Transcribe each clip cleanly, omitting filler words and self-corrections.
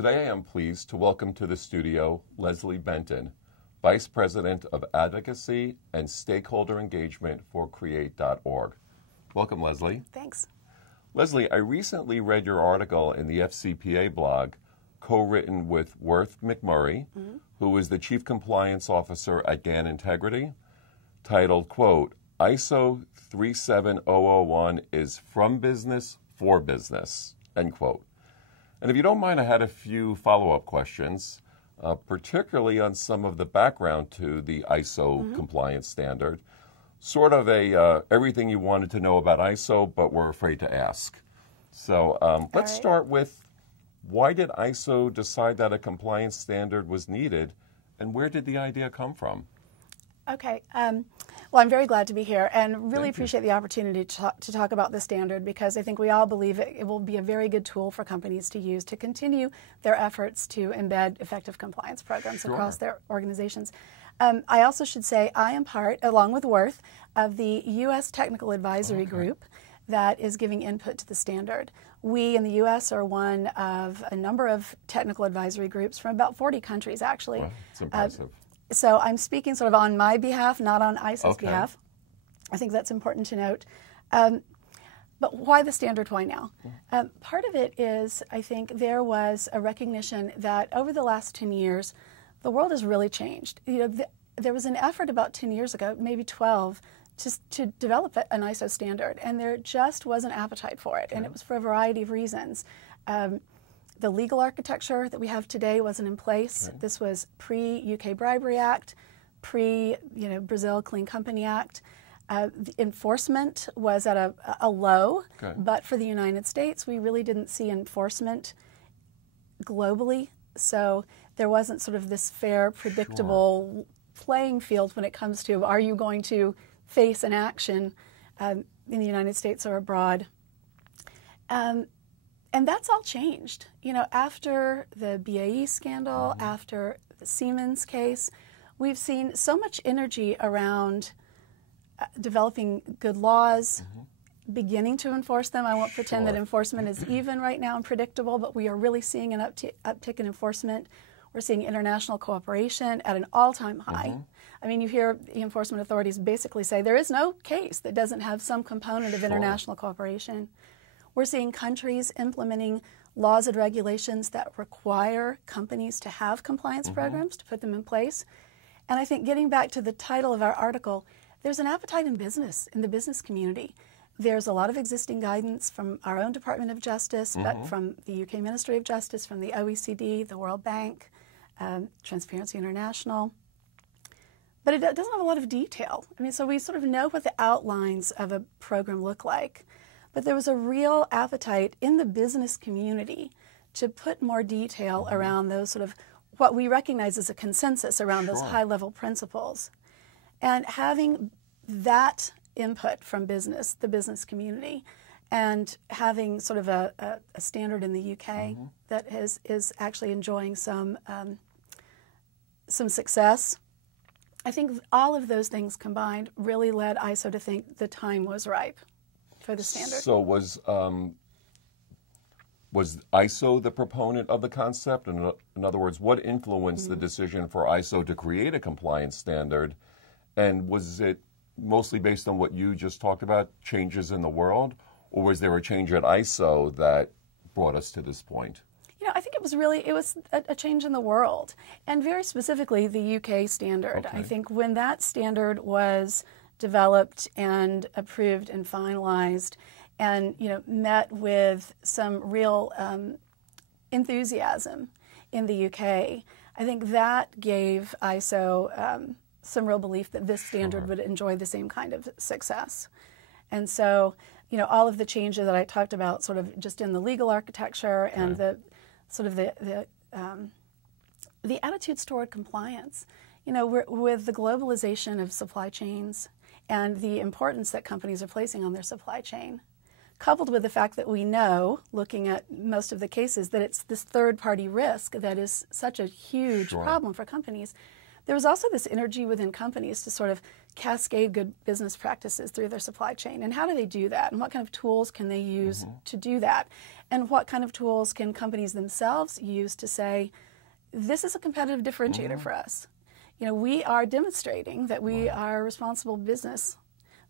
Today I am pleased to welcome to the studio Leslie Benton, Vice President of Advocacy and Stakeholder Engagement for Create.org. Welcome, Leslie. Thanks. Leslie, I recently read your article in the FCPA blog, co-written with Worth McMurray, who is the Chief Compliance Officer at GAN Integrity, titled, quote, ISO 37001 is from business for business, end quote. And if you don't mind, I had a few follow-up questions, particularly on some of the background to the ISO compliance standard. Sort of a everything you wanted to know about ISO, but were afraid to ask. So let's start with, why did ISO decide that a compliance standard was needed, and where did the idea come from? Okay. Well, I'm very glad to be here and really appreciate the opportunity to talk about the standard, because I think we all believe it will be a very good tool for companies to use to continue their efforts to embed effective compliance programs across their organizations. I also should say I am part, along with Worth, of the U.S. Technical Advisory Group that is giving input to the standard. We in the U.S. are one of a number of technical advisory groups from about 40 countries, actually. Wow, that's impressive. So I'm speaking sort of on my behalf, not on ISO's behalf. I think that's important to note. But why the standard? Why now? Part of it is, I think, there was a recognition that over the last 10 years, the world has really changed. You know, there was an effort about 10 years ago, maybe 12, to develop an ISO standard, and there just wasn't appetite for it, and it was for a variety of reasons. The legal architecture that we have today wasn't in place. This was pre-UK Bribery Act, pre-Brazil Clean Company Act. The enforcement was at a low, but for the United States, we really didn't see enforcement globally. So there wasn't sort of this fair, predictable playing field when it comes to, are you going to face an action in the United States or abroad? And that's all changed. You know, after the BAE scandal, after the Siemens case, we've seen so much energy around developing good laws, beginning to enforce them. I won't pretend that enforcement is even right now and predictable, but we are really seeing an uptick in enforcement. We're seeing international cooperation at an all-time high. I mean, you hear the enforcement authorities basically say there is no case that doesn't have some component of international cooperation. We're seeing countries implementing laws and regulations that require companies to have compliance programs, to put them in place. And I think, getting back to the title of our article, there's an appetite in business, in the business community. There's a lot of existing guidance from our own Department of Justice, but from the UK Ministry of Justice, from the OECD, the World Bank, Transparency International. But it doesn't have a lot of detail. I mean, so we sort of know what the outlines of a program look like. But there was a real appetite in the business community to put more detail around those sort of what we recognize as a consensus around those high-level principles. And having that input from business, the business community, and having sort of a standard in the UK that is actually enjoying some success, I think all of those things combined really led ISO to think the time was ripe for the standard. So was ISO the proponent of the concept? In other words, what influenced the decision for ISO to create a compliance standard? And was it mostly based on what you just talked about, changes in the world? Or was there a change at ISO that brought us to this point? You know, I think it was a change in the world, and very specifically the UK standard. I think when that standard was developed and approved and finalized, and met with some real enthusiasm in the UK, I think that gave ISO some real belief that this standard would enjoy the same kind of success. And so, all of the changes that I talked about, sort of just in the legal architecture and the sort of the attitudes toward compliance, with the globalization of supply chains and the importance that companies are placing on their supply chain, coupled with the fact that we know, looking at most of the cases, that it's this third-party risk that is such a huge problem for companies. There was also this energy within companies to sort of cascade good business practices through their supply chain. And how do they do that? And what kind of tools can they use to do that? And what kind of tools can companies themselves use to say, this is a competitive differentiator for us? You know, we are demonstrating that we are a responsible business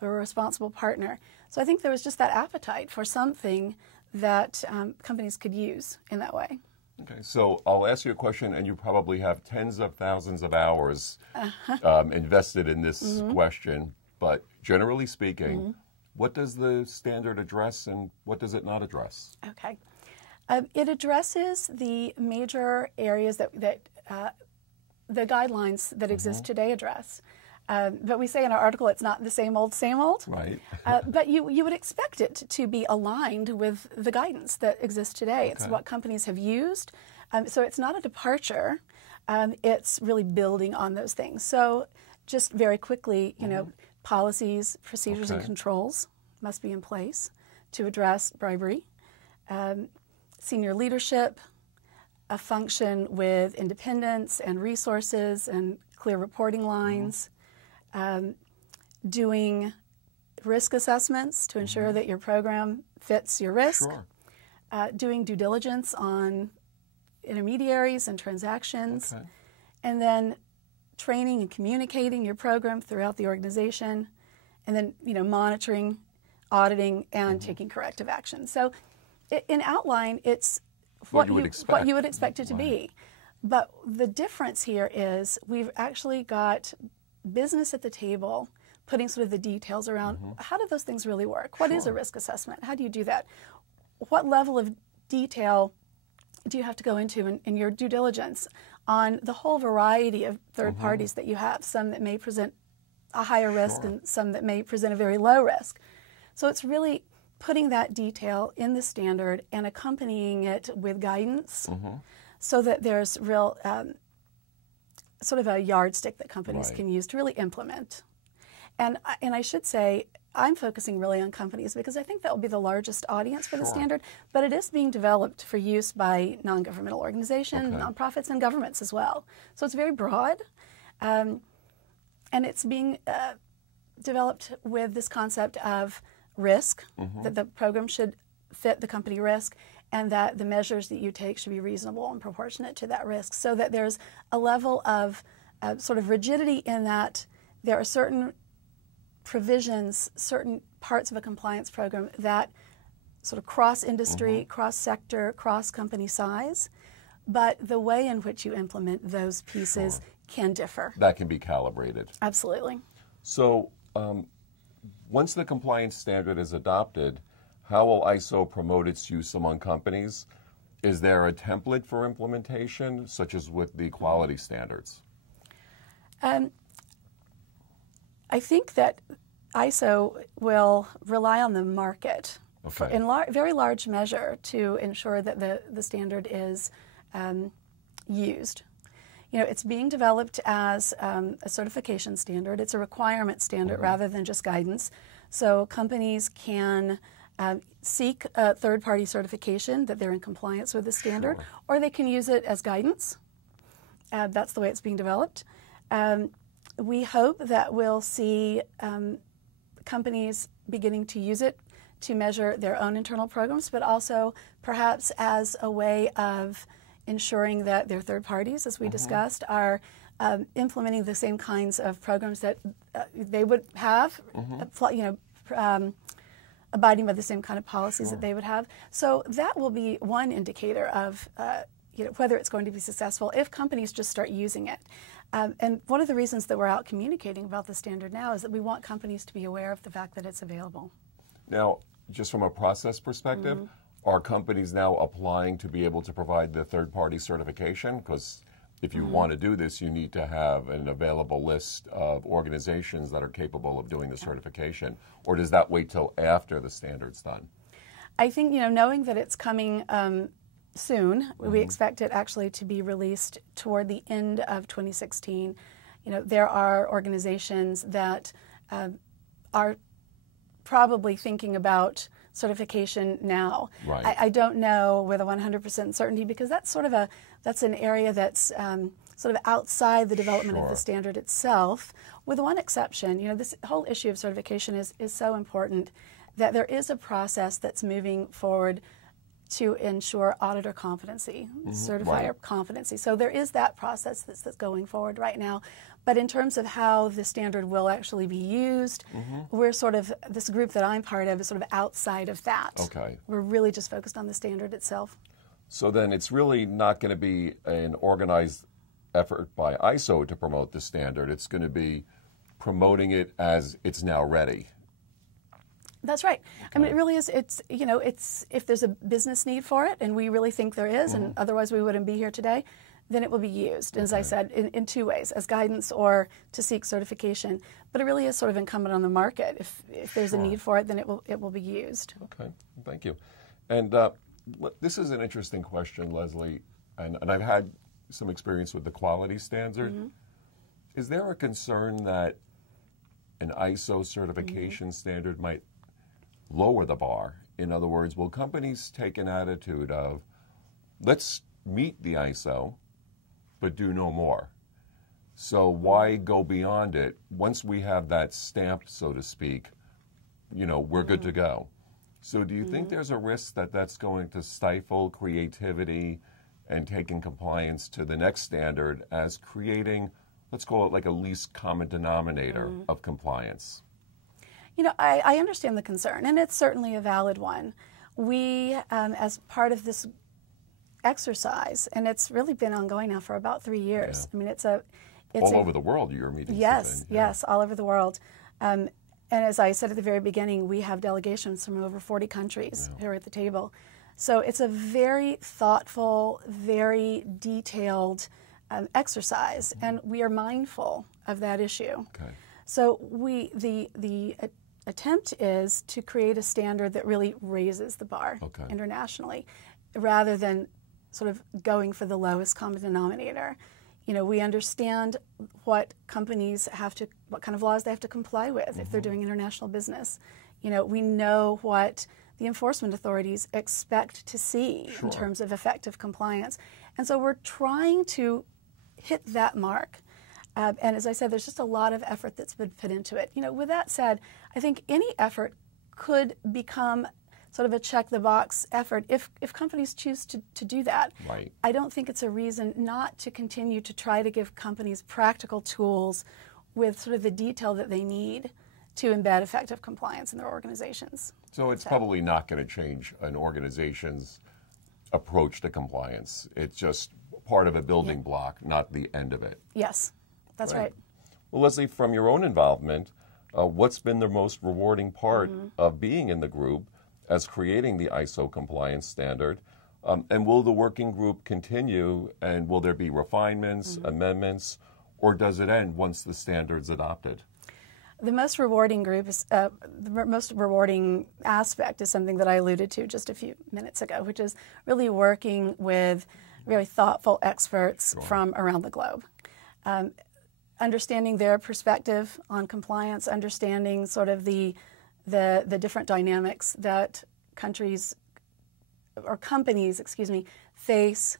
or a responsible partner. So I think there was just that appetite for something that companies could use in that way. Okay, so I'll ask you a question, and you probably have tens of thousands of hours invested in this question, but generally speaking, what does the standard address and what does it not address? Okay. It addresses the major areas that the guidelines that exist today address. But we say in our article it's not the same old, same old. Right. But you would expect it to be aligned with the guidance that exists today. It's what companies have used. So it's not a departure. It's really building on those things. So just very quickly, you know, policies, procedures, and controls must be in place to address bribery. Senior leadership, a function with independence and resources and clear reporting lines. Doing risk assessments to ensure that your program fits your risk, doing due diligence on intermediaries and transactions, and then training and communicating your program throughout the organization, and then, you know, monitoring, auditing, and taking corrective action. So in outline, it's what you would expect it to be. But the difference here is we've actually got business at the table putting sort of the details around how do those things really work? What is a risk assessment? How do you do that? What level of detail do you have to go into in your due diligence on the whole variety of third parties that you have, some that may present a higher risk and some that may present a very low risk. So it's really putting that detail in the standard and accompanying it with guidance so that there's real sort of a yardstick that companies can use to really implement. And I should say, I'm focusing really on companies because I think that will be the largest audience for the standard, but it is being developed for use by non-governmental organizations, nonprofits, and governments as well. So it's very broad, and it's being developed with this concept of risk, that the program should fit the company risk, and that the measures that you take should be reasonable and proportionate to that risk, so that there's a level of sort of rigidity in that there are certain provisions, certain parts of a compliance program that sort of cross-industry, cross-sector, cross-company size, but the way in which you implement those pieces can differ. That can be calibrated. Absolutely. So once the compliance standard is adopted, how will ISO promote its use among companies? Is there a template for implementation, such as with the quality standards? I think that ISO will rely on the market in very large measure to ensure that the standard is used. You know, it's being developed as a certification standard. It's a requirement standard rather than just guidance. So companies can seek a third-party certification that they're in compliance with the standard, or they can use it as guidance. That's the way it's being developed. We hope that we'll see companies beginning to use it to measure their own internal programs, but also perhaps as a way of ensuring that their third parties, as we discussed, are implementing the same kinds of programs that they would have, abiding by the same kind of policies that they would have. So that will be one indicator of whether it's going to be successful if companies just start using it. And one of the reasons that we're out communicating about the standard now is that we want companies to be aware of the fact that it's available. Now, just from a process perspective, are companies now applying to be able to provide the third-party certification? Because if you want to do this, you need to have an available list of organizations that are capable of doing the certification. Or does that wait till after the standard's done? I think, knowing that it's coming soon, we expect it actually to be released toward the end of 2016. There are organizations that are probably thinking about certification now. I don't know with a 100% certainty because that's sort of that's an area that's sort of outside the development of Sure. the standard itself, with one exception. You know, this whole issue of certification is so important that there is a process that's moving forward to ensure auditor competency, certifier Right. competency. So there is that process that's going forward right now. But in terms of how the standard will actually be used, we're sort of, this group that I'm part of is sort of outside of that. Okay. We're really just focused on the standard itself. So then it's really not going to be an organized effort by ISO to promote the standard. It's going to be promoting it as it's now ready. That's right. I mean, it really is. It's, you know, it's, if there's a business need for it, and we really think there is, and otherwise we wouldn't be here today, then it will be used, as I said, in two ways, as guidance or to seek certification. But it really is sort of incumbent on the market. If there's a need for it, then it will be used. Okay, thank you. And this is an interesting question, Leslie, and I've had some experience with the quality standard. Is there a concern that an ISO certification standard might lower the bar? In other words, will companies take an attitude of, let's meet the ISO, but do no more? So why go beyond it? Once we have that stamp, so to speak, you know, we're good to go. So do you think there's a risk that that's going to stifle creativity and taking compliance to the next standard as creating, let's call it like a least common denominator of compliance? You know, I understand the concern, and it's certainly a valid one. We, as part of this exercise, and it's really been ongoing now for about 3 years. I mean, it's all over the world you're meeting. Yes, yes, all over the world. And as I said at the very beginning, we have delegations from over 40 countries here at the table. So it's a very thoughtful, very detailed exercise, and we are mindful of that issue. Okay. So the attempt is to create a standard that really raises the bar internationally, rather than sort of going for the lowest common denominator. You know, we understand what companies have to, what kind of laws they have to comply with if they're doing international business. You know, we know what the enforcement authorities expect to see in terms of effective compliance. And so we're trying to hit that mark. And as I said, there's just a lot of effort that's been put into it. You know, with that said, I think any effort could become sort of a check-the-box effort if companies choose to do that. Right. I don't think it's a reason not to continue to try to give companies practical tools with sort of the detail that they need to embed effective compliance in their organizations. So it's probably not going to change an organization's approach to compliance. It's just part of a building block, not the end of it. Yes, that's right. Well, Leslie, from your own involvement, what's been the most rewarding part of being in the group as creating the ISO compliance standard? And will the working group continue, and will there be refinements, amendments, or does it end once the standard's adopted? The most rewarding group is, the most rewarding aspect is something that I alluded to just a few minutes ago, which is really working with very thoughtful experts from around the globe. Understanding their perspective on compliance, understanding sort of the different dynamics that companies, face,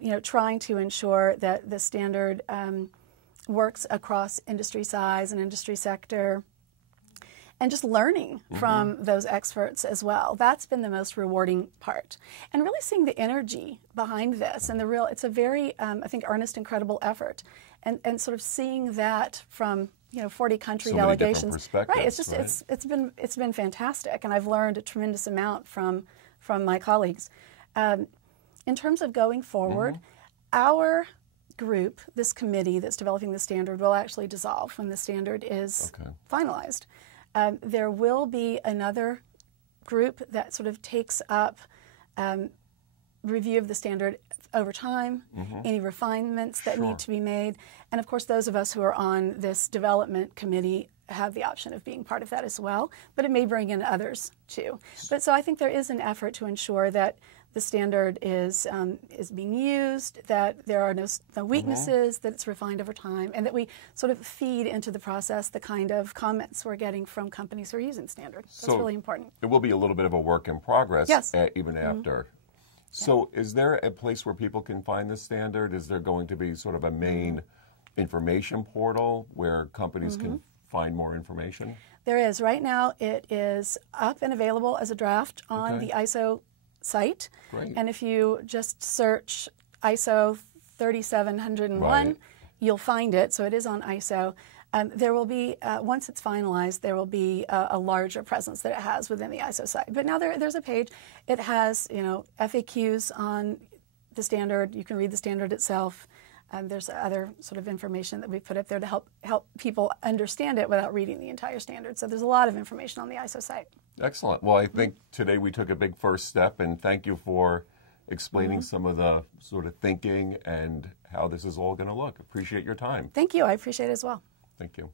you know, trying to ensure that the standard works across industry size and industry sector, and just learning from those experts as well. That's been the most rewarding part. And really seeing the energy behind this, and it's a very, I think, earnest and credible effort. And sort of seeing that from, you know, 40 country so delegations. Right, it's just, right? it's been fantastic, and I've learned a tremendous amount from my colleagues. In terms of going forward, our group, this committee that's developing the standard, will actually dissolve when the standard is finalized. There will be another group that sort of takes up review of the standard over time, any refinements that need to be made, and of course those of us who are on this development committee have the option of being part of that as well, but it may bring in others too. But so I think there is an effort to ensure that the standard is being used, that there are no weaknesses, that it's refined over time, and that we sort of feed into the process the kind of comments we're getting from companies who are using standard. That's really important. It will be a little bit of a work in progress, Yes. Even after. So is there a place where people can find this standard? Is there going to be sort of a main information portal where companies can find more information? There is. Right now it is up and available as a draft on the ISO site. Great. And if you just search ISO 3701, you'll find it. So it is on ISO. There will be, once it's finalized, there will be a larger presence that it has within the ISO site. But now there's a page. It has, FAQs on the standard. You can read the standard itself. There's other sort of information that we put up there to help people understand it without reading the entire standard. So there's a lot of information on the ISO site. Excellent. Well, I think today we took a big first step, and thank you for explaining some of the sort of thinking and how this is all going to look. Appreciate your time. Thank you. I appreciate it as well. Thank you.